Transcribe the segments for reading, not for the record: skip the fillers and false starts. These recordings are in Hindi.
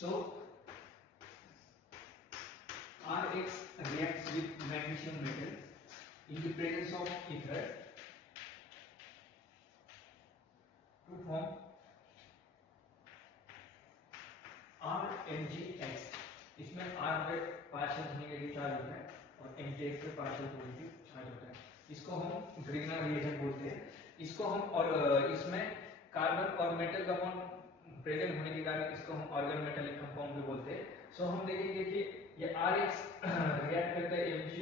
So Rx reacts with magnesium metal in the presence of ether to form RMgX। इसमें R पे पार्शियल नेगेटिव चार्ज होता है और MgX पे पार्शियल पॉजिटिव चार्ज होता है। इसको हम ग्रीनर रिएजेंट बोलते हैं। इसको हम और इसमें कार्बन और मेटल कंपाउंड प्रेजेंट होने के कारण इसको हम ऑर्गन मेटालिक कंपाउंड भी बोलते हैं। सो हम देखेंगे कि ये Rx रिएक्ट करता है Mg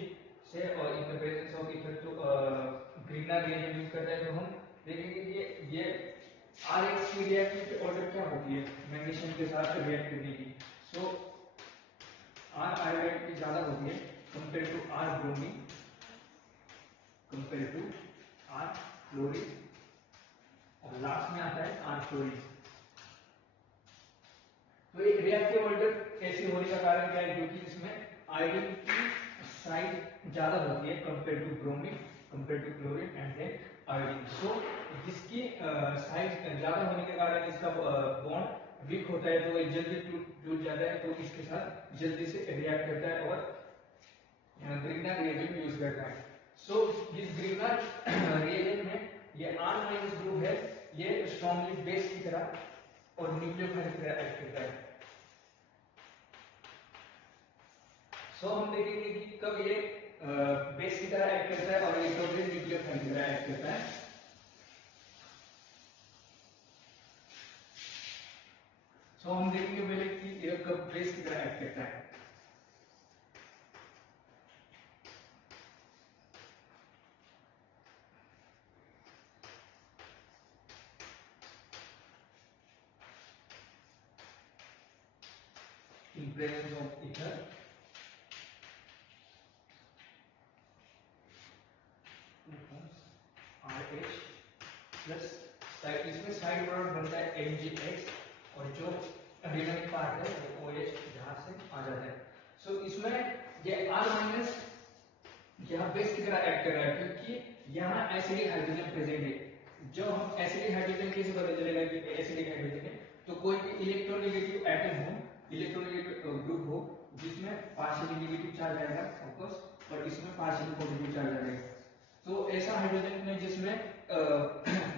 से और in the presence of ether तो ग्रीनर रिएजेंट यूज करता है। तो हम देखेंगे कि ये Rx की रिएक्टिविटी ऑर्डर क्या होती है मैग्नीशियम के साथ रिएक्ट करने की। सो R आयोडाइड की ज्यादा होती है compare to R bromine, compare to R chlorine और लास्ट में आता है R फ्लोरीन। तो एक रिएक्टिव ऑर्डर ऐसे होने का कारण क्या है, क्योंकि इसमें आयोडीन की साइज ज्यादा होती है compare to bromine, compare to chlorine and then iodine. So जिसकी साइज ज्यादा होने के कारण इसका बॉन्ड वीक होता है, तो ये जल्दी टूट जाता है, तो इसके साथ जल्दी से रिएक्ट करता है और ग्रीनर रिएजेंट यूज करता है। सो इस ग्रीनर रिएजेंट में ये R- ग्रुप है, ये स्ट्रांगली बेस की तरह और न्यूक्लियोफाइल की तरह एक्ट करता है। सो हम देखेंगे कि कब ये बेस की तरह एक्ट करता है और ये कब न्यूक्लियोफाइल की तरह एक्ट करता है। सो हम देखेंगे पहले कि ये कब बेस की तरह एक्ट करता है। In presence of ether, RH plus इसमें साइड प्रोडक्ट बनता है MgX और जो रिमेनिंग पार्ट है वो OH जहां से आ जाता है। सो इसमें ये R- यहाँ बेस की तरह एक्ट कर रहा है, क्योंकि यहाँ एसिडिक हाइड्रोजन प्रेजेंट है। जो हम एसिडिक हाइड्रोजन कैसे पता चलेगा कि एसिडिक हाइड्रोजन है, तो कोई भी इलेक्ट्रोनेगेटिव एटम हो, इलेक्ट्रोनेगेटिव ग्रुप हो जिसमें पार्शियली नेगेटिव चार्ज आएगा फोकस और इसमें पार्शियली पॉजिटिव चार्ज आएगा। तो ऐसा हाइड्रोजन में जिसमें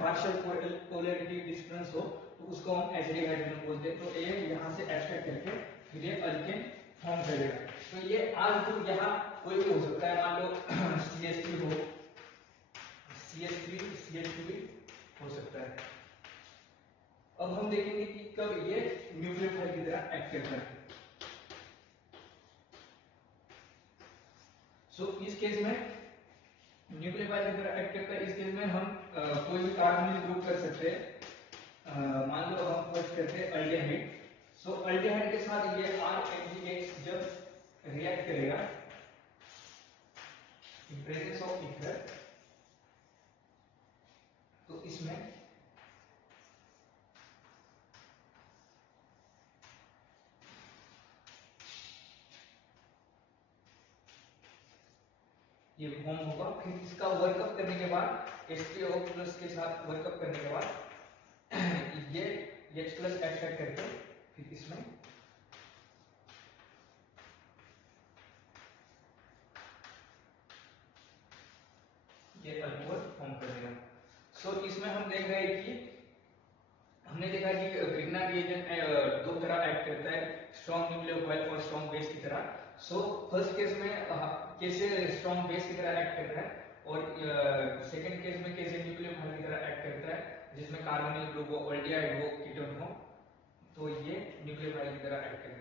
पार्शियल पोलैरिटी डिफरेंस हो तो उसको हम एसिडिक हाइड्रोजन बोलते हैं। तो ये यहाँ से एक्सट्रैक्ट करके फिर ये अल्केन फॉर्म करेगा। तो ये R ग्रुप यहाँ कोई भी हो सकता है, मान लो CH3 हो, CH3 CH2 भी हो सकता है। अब हम देखेंगे कि कब ये न्यूक्लियोफाइल की तरह एक्ट करता है। सो इस केस में न्यूक्लियोफाइल की तरह एक्ट करता है। इस केस में हम कोई भी कार्बोनिल ग्रुप कर सकते हैं। मान लो हम फर्स्ट करते हैं अल्डेहाइड। सो अल्डेहाइड के साथ ये RMgX जब रिएक्ट करेगा इन प्रेजेंस ऑफ ईथर, तो इसमें ये फॉर्म होगा। फिर इसका वर्कअप करने के बाद H2O+ के साथ वर्कअप करने के बाद ये H+ एक्सट्रैक्ट करके फिर इसमें ये अल्कोहल फॉर्म कर देगा। सो इसमें हम देख रहे हैं कि हमने देखा कि ग्रीनर रिएजेंट दो तरह एक्ट करता है, स्ट्रॉन्ग न्यूक्लियोफाइल और स्ट्रॉन्ग बेस की तरह। सो फर्स्ट केस में कैसे स्ट्रॉन्ग बेस की तरह एक्ट करता है और सेकंड केस में कैसे न्यूक्लियोफाइल की तरह एक्ट करता है, जिसमें कार्बोनिल ग्रुप हो, एल्डिहाइड हो, कीटोन हो, तो ये न्यूक्लियोफाइल की तरह एक्ट करता है।